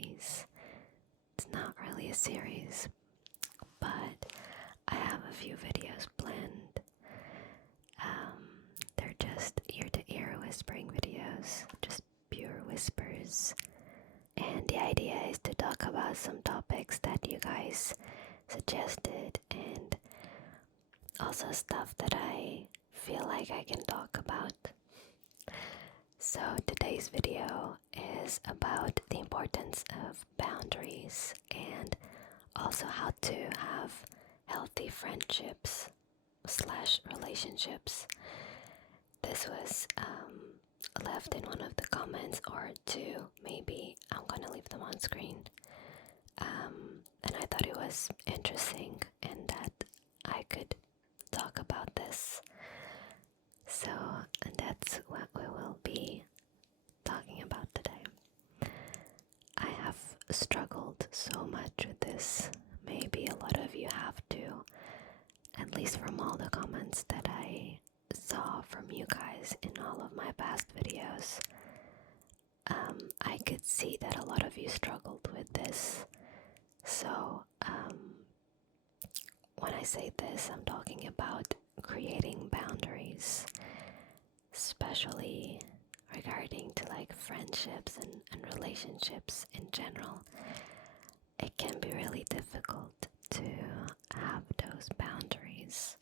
series. It's not really a series, but I have a few videos planned. They're just ear-to-ear whispering videos, just pure whispers. And the idea is to talk about some topics that you guys suggested and also stuff that I feel like I can talk about. So today's video is about the importance of boundaries and also how to have healthy friendships / relationships. This was left in one of the comments, or two, maybe. I'm gonna leave them on screen. And I thought it was interesting and that I could talk about this. So that's what we will be talking about today. I have struggled so much with this. Maybe a lot of you have too, at least from all the comments that I saw from you guys in all of my past videos. I could see that a lot of you struggled with this. So when I say this, I'm talking about creating boundaries, especially regarding to like friendships and relationships in general. It can be really difficult to have those boundaries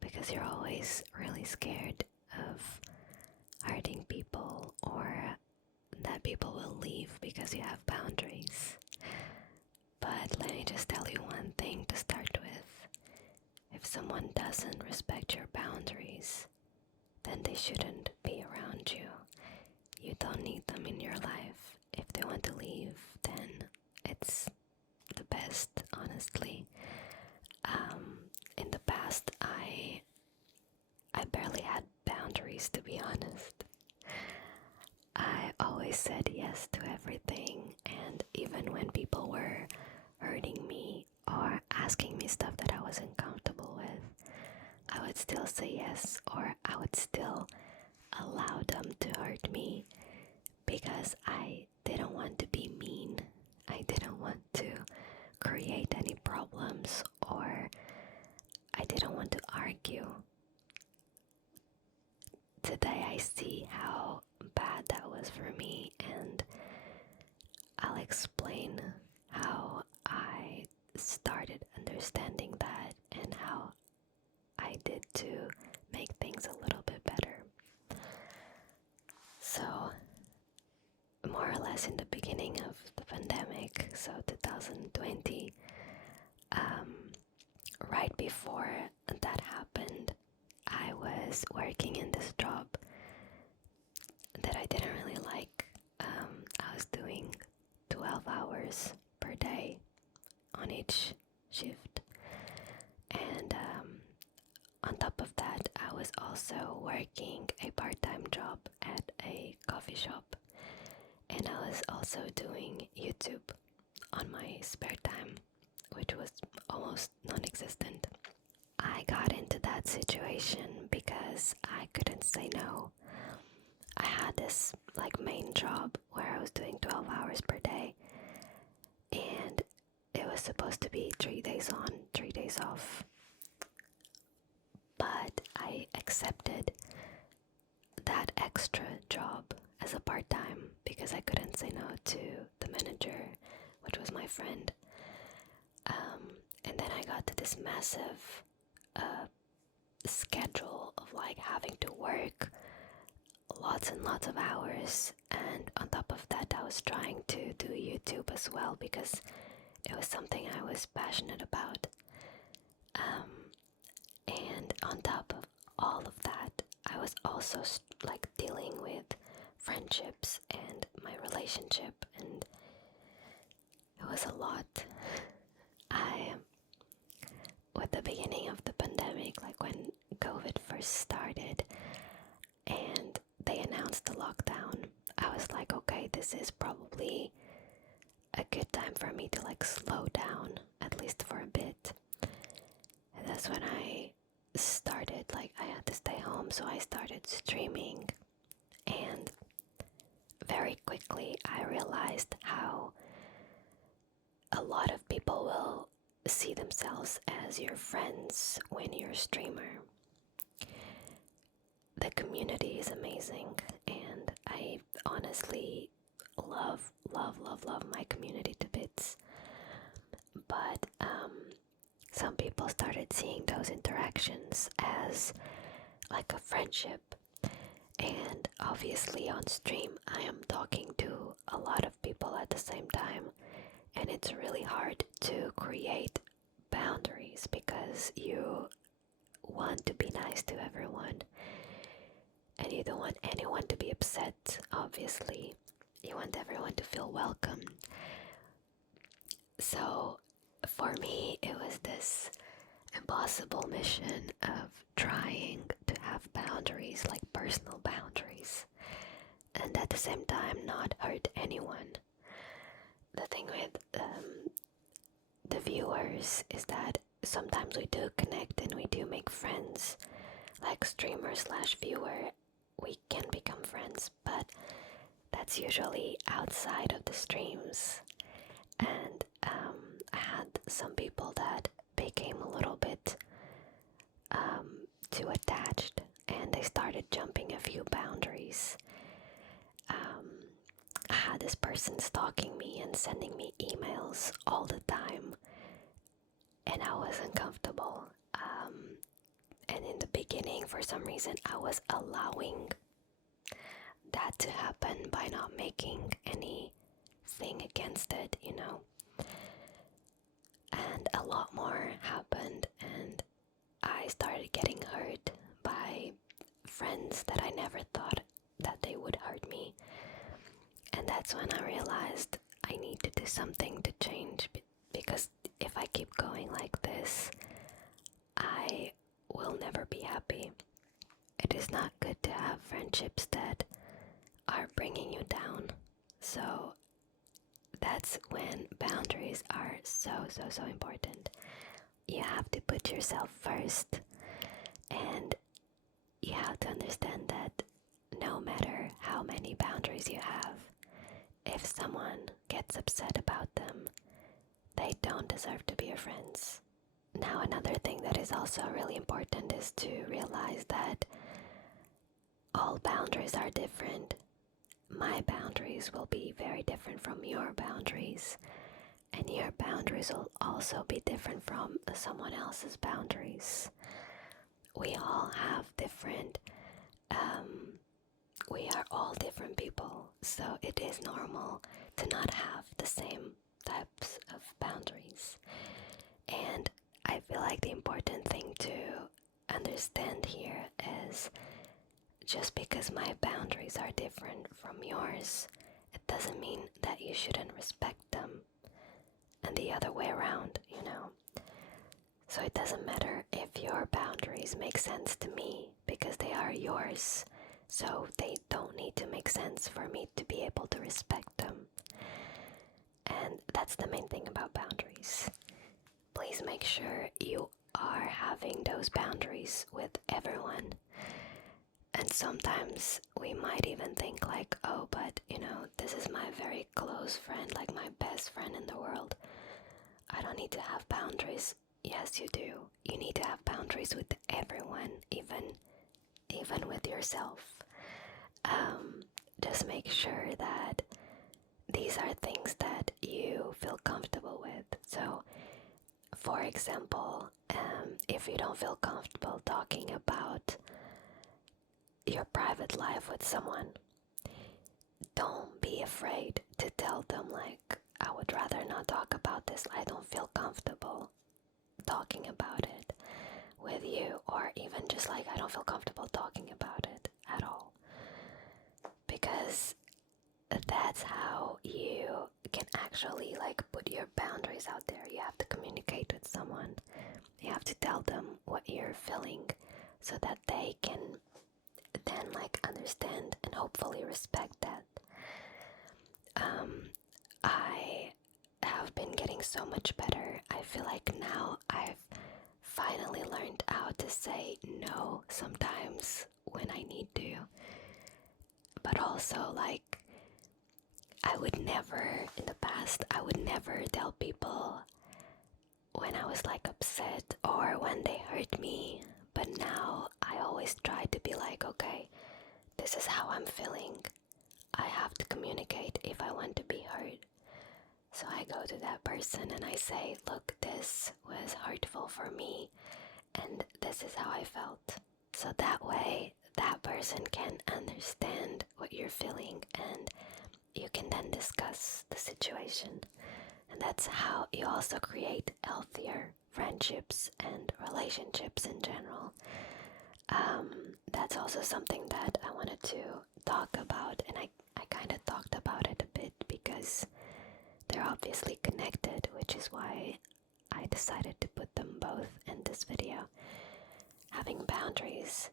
because you're always really scared of hurting people or that people will leave because you have boundaries. But let me just tell you one thing to start with. If someone doesn't respect your boundaries, then they shouldn't be around you. You don't need them in your life. If they want to leave, then it's the best, honestly. In the past, I barely had boundaries, to be honest. I always said yes to everything, and even when people were hurting me or asking me stuff that I wasn't comfortable with, I would still say yes, or I would still allow them to hurt me because I didn't want to be mean. I didn't want to create any problems, or I didn't want to argue. Today I see how bad that was for me, and I'll explain how I started understanding that and how I did to make things a little bit better. So, more or less in the beginning of the pandemic, so 2020, right before that happened, I was working in this job that I didn't really like. I was doing 12 hours per day on each shift, and on top of that, I was also working a part-time job at a coffee shop, and I was also doing YouTube on my spare time, which was almost non-existent. I got into that situation because I couldn't say no. I had this like main job where I was doing 12 hours per day, and it was supposed to be 3 days on, 3 days off. But I accepted that extra job as a part-time because I couldn't say no to the manager, which was my friend. And then I got to this massive schedule of like having to work lots and lots of hours, and on top of that I was trying to do YouTube as well because it was something I was passionate about. And on top of all of that, I was also like dealing with friendships and my relationship, and it was a lot. With the beginning of the pandemic, like when COVID first started and they announced the lockdown, I was like, okay, this is probably a good time for me to like slow down, at least for a bit. And that's when I started, like I had to stay home, so I started streaming. And very quickly I realized how a lot of people will see themselves as your friends when you're a streamer. The community is amazing, and I honestly love my community to bits. But some people started seeing those interactions as like a friendship, and obviously on stream I am talking to a lot of people at the same time, and it's really hard to create boundaries because you want to be nice to everyone and you don't want anyone to be upset. Obviously you want everyone to feel welcome. So for me it was this impossible mission of trying to have boundaries, like personal boundaries, and at the same time not hurt anyone. The thing with the viewers is that sometimes we do connect and we do make friends, like streamer slash viewer, we can become friends, but that's usually outside of the streams. And I had some people that became a little bit too attached, and they started jumping a few boundaries. I had this person stalking me and sending me emails all the time, and I was uncomfortable. And in the beginning, for some reason, I was allowing that to happen by not making anything against it, you know. And a lot more happened, and I started getting hurt by friends that I never thought that they would hurt me. And that's when I realized I need to do something to change, because if I keep going like this, I will never be happy. It is not good to have friendships that are bringing you down. So that's when boundaries are so important. You have to put yourself first, and you have to understand that no matter how many boundaries you have, if someone gets upset about them, they don't deserve to be your friends. Now, another thing that is also really important is to realize that all boundaries are different. My boundaries will be very different from your boundaries, and your boundaries will also be different from someone else's boundaries. We all have different, we are all different people, so it is normal to not have the same types of boundaries. And I feel like the important thing to understand here is, just because my boundaries are different from yours, it doesn't mean that you shouldn't respect them, and the other way around, you know. So it doesn't matter if your boundaries make sense to me, because they are yours, so they don't need to make sense for me to be able to respect them. And that's the main thing about boundaries. Please make sure you are having those boundaries with everyone. And sometimes we might even think like, oh, but you know, this is my very close friend, like my best friend in the world. I don't need to have boundaries. Yes, you do. You need to have boundaries with everyone, even with yourself. Just make sure that these are things that you feel comfortable with. So, for example, if you don't feel comfortable talking about your private life with someone, don't be afraid to tell them, like, I would rather not talk about this. I don't feel comfortable talking about it with you, or even just like, I don't feel comfortable talking about it at all. Because that's how you can actually like put your boundaries out there. You have to communicate with someone. You have to tell them what you're feeling so that they can then like understand and hopefully respect that. I have been getting so much better. I feel like now I've finally learned how to say no sometimes when I need to, but also like in the past, I would never tell people when I was like upset or when they hurt me. But now I always try to be like, okay, this is how I'm feeling. I have to communicate if I want to be heard. So I go to that person and I say, look, this was hurtful for me and this is how I felt. So that way that person can understand what you're feeling and you can then discuss the situation. And that's how you also create healthier friendships and relationships in general. That's also something that I wanted to talk about, and I kind of talked about it a bit because they're obviously connected, which is why I decided to put them both in this video. Having boundaries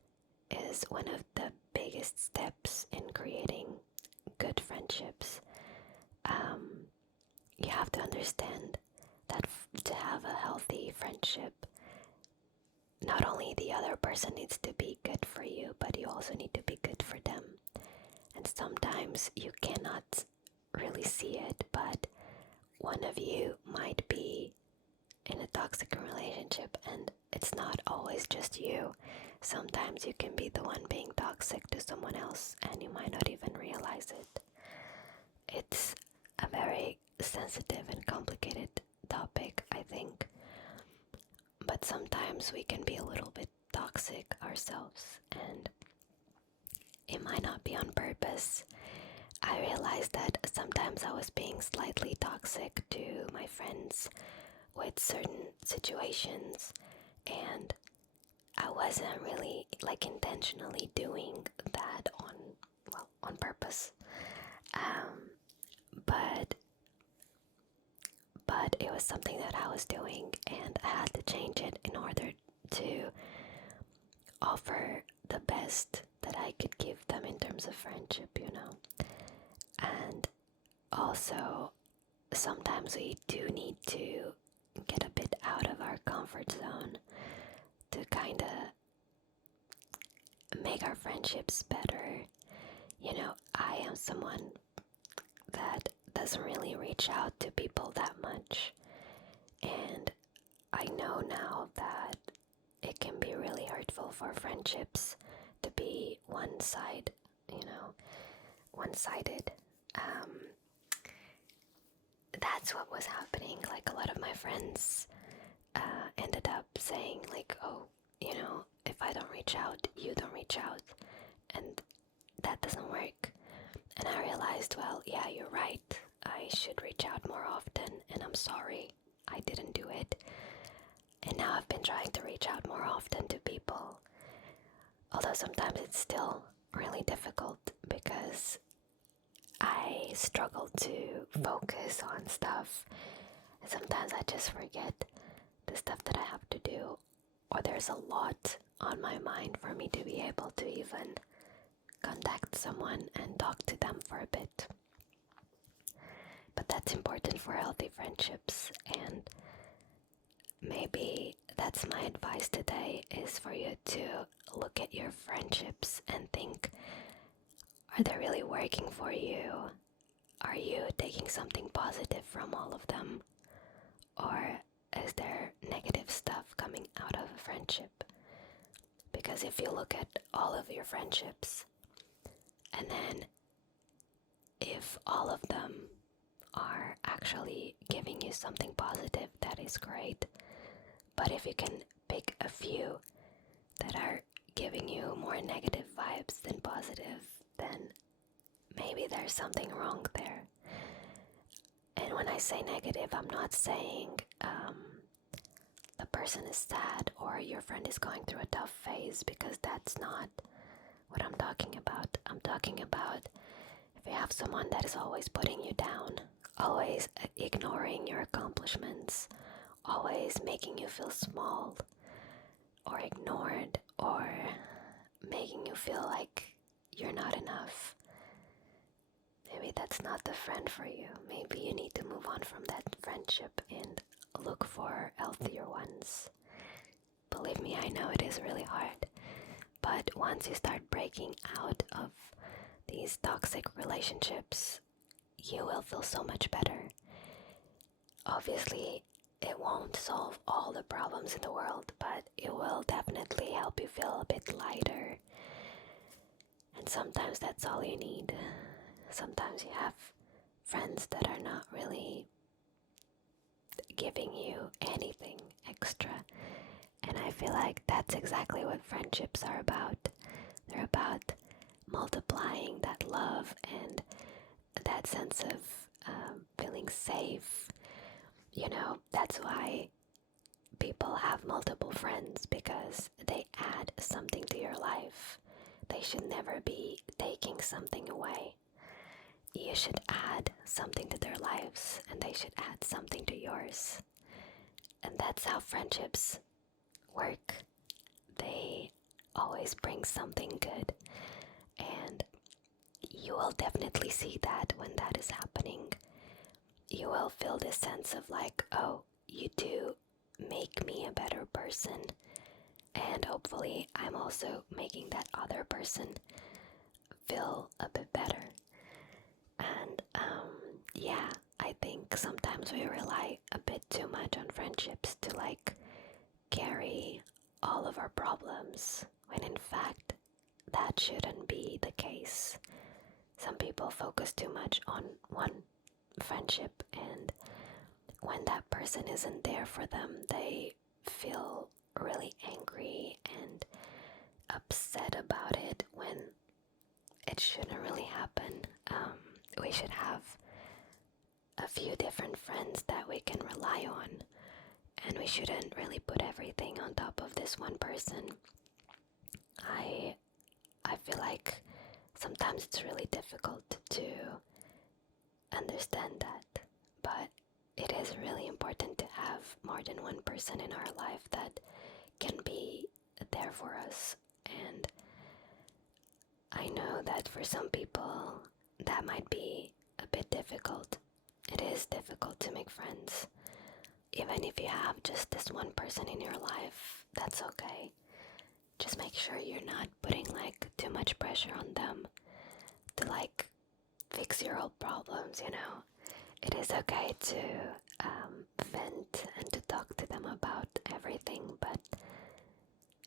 is one of the biggest steps in creating good friendships. You have to understand that to have a healthy friendship, not only the other person needs to be good for you, but you also need to be good for them. And sometimes you cannot really see it, but one of you might be in a toxic relationship and it's not always just you. Sometimes you can be the one being toxic to someone else and you might not even realize it. It's a very sensitive and complicated topic, I think. But sometimes we can be a little bit toxic ourselves and it might not be on purpose. I realized that sometimes I was being slightly toxic to my friends with certain situations and I wasn't really like intentionally doing that on purpose. But it was something that I was doing and I had to change it in order to offer the best that I could give them in terms of friendship, you know. And also, sometimes we do need to get a bit out of our comfort zone to kind of make our friendships better. You know, I am someone that doesn't really reach out to people that much, and I know now that it can be really hurtful for friendships to be one-sided. That's what was happening. Like, a lot of my friends ended up saying like, oh, if I don't reach out, you don't reach out, and that doesn't work. And I realized, well, yeah, you're right. I should reach out more often, and I'm sorry I didn't do it. And now I've been trying to reach out more often to people. Although sometimes it's still really difficult because I struggle to focus on stuff. And sometimes I just forget the stuff that I have to do. Or there's a lot on my mind for me to be able to even contact someone and talk to them for a bit. But that's important for healthy friendships, and maybe that's my advice today, is for you to look at your friendships and think, are they really working for you? Are you taking something positive from all of them? Or is there negative stuff coming out of a friendship? Because if you look at all of your friendships, and then if all of them are actually giving you something positive, that is great. But if you can pick a few that are giving you more negative vibes than positive, then maybe there's something wrong there. And when I say negative, I'm not saying the person is sad or your friend is going through a tough phase, because that's not what I'm talking about. I'm talking about if you have someone that is always putting you down, always ignoring your accomplishments, always making you feel small or ignored, or making you feel like you're not enough. Maybe that's not the friend for you. Maybe you need to move on from that friendship and look for healthier ones. Believe me, I know it is really hard. But once you start breaking out of these toxic relationships, you will feel so much better. Obviously, it won't solve all the problems in the world, but it will definitely help you feel a bit lighter. And sometimes that's all you need. Sometimes you have friends that are not really giving you anything extra. And I feel like that's exactly what friendships are about. They're about multiplying that love and that sense of feeling safe. You know, that's why people have multiple friends, because they add something to your life. They should never be taking something away. You should add something to their lives, and they should add something to yours. And that's how friendships work. They always bring something good, and you will definitely see that when that is happening. You will feel this sense of like, oh, you do make me a better person, and hopefully I'm also making that other person feel a bit better. And yeah, I think sometimes we rely a bit too much on friendships to like carry all of our problems, when in fact that shouldn't be the case. Some people focus too much on one friendship, and when that person isn't there for them, they feel really angry and upset about it, when it shouldn't really happen. We should have a few different friends that we can rely on, and we shouldn't really put everything on top of this one person. I feel like sometimes it's really difficult to understand that, but it is really important to have more than one person in our life that can be there for us. And I know that for some people that might be a bit difficult. It is difficult to make friends. Even if you have just this one person in your life, that's okay. Just make sure you're not putting like too much pressure on them to like fix your old problems, you know. It is okay to vent and to talk to them about everything, but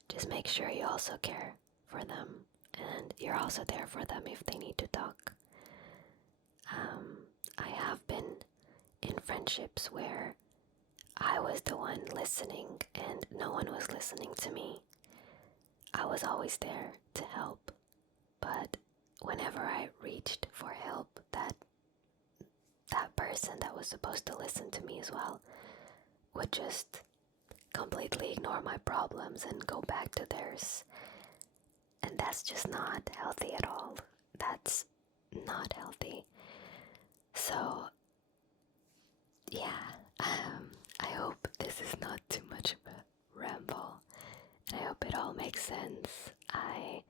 just make sure you also care for them, and you're also there for them if they need to talk. I have been in friendships where I was the one listening and no one was listening to me. I was always there to help, but whenever I reached for help, that person that was supposed to listen to me as well would just completely ignore my problems and go back to theirs. And that's just not healthy at all. That's not healthy. So yeah, I hope this is not too much of a ramble, and I hope it all makes sense. I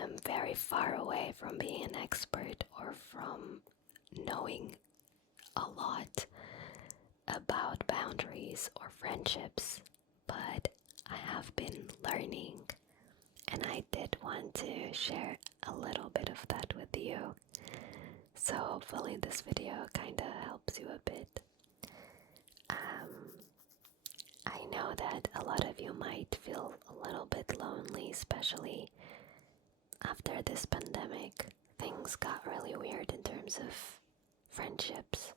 am very far away from being an expert or from knowing a lot about boundaries or friendships, but I have been learning, and I did want to share a little bit of that with you. So hopefully this video kinda helps you a bit. I know that a lot of you might feel a little bit lonely, especially after this pandemic. Things got really weird in terms of friendships.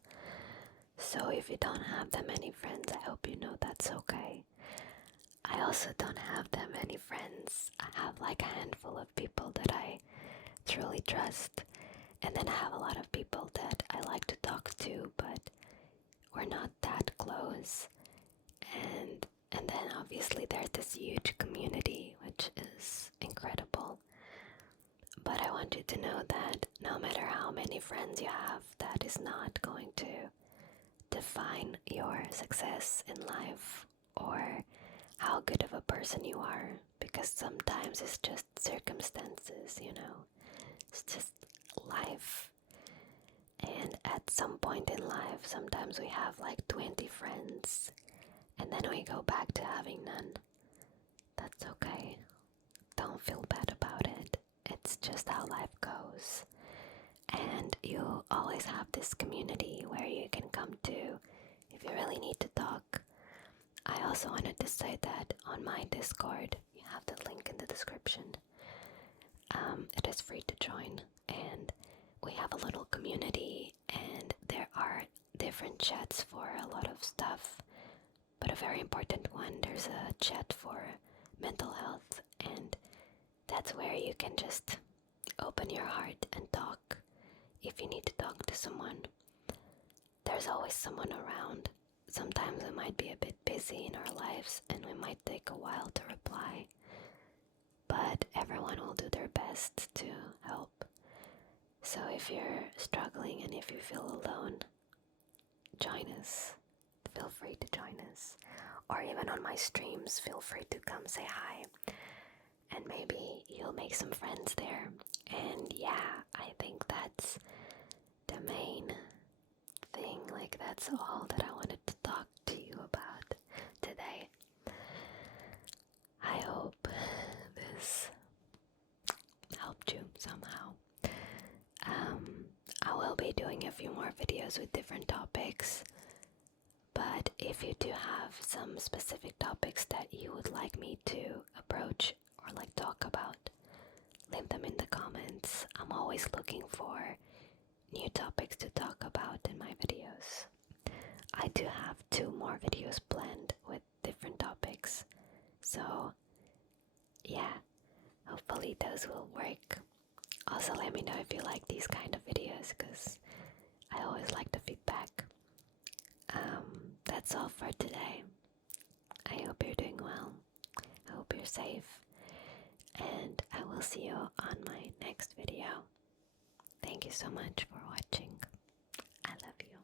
So if you don't have that many friends, I hope you know that's okay. I also don't have that many friends. I have like a handful of people that I truly trust, and then I have a lot of people that I like to talk to, but we're not that close. And then obviously there's this huge community, which is incredible. But I want you to know that no matter how many friends you have, that is not going to define your success in life or how good of a person you are, because sometimes it's just circumstances, you know. It's just life. And at some point in life, sometimes we have like 20 friends, and then we go back to having none. That's okay. Don't feel bad about it. It's just how life goes. and you always have this community where you can come to if you really need to talk. I also wanted to say that on my Discord, you have the link in the description. It is free to join, and we have a little community, and there are different chats for a lot of stuff, but a very important one, there's a chat for mental health, and that's where you can just open your heart and talk if you need to talk to someone. There's always someone around. Sometimes we might be a bit busy in our lives and we might take a while to reply, but everyone will do their best to help. So if you're struggling and if you feel alone, join us. Feel free to join us. Or even on my streams, feel free to come say hi. And maybe you'll make some friends there. And yeah, I think that's the main thing. Like, that's all that I wanted to talk to you about today. I hope this helped you somehow. I will be doing a few more videos with different topics, but if you do have some specific topics that you would like me to approach or like talk about, leave them in the comments. I'm always looking for new topics to talk about in my videos. I do have 2 more videos planned with different topics, so yeah, hopefully those will work. Also, let me know if you like these kind of videos, because I always like the feedback. That's all for today. I hope you're doing well. I hope you're safe. And I will see you on my next video. Thank you so much for watching. I love you.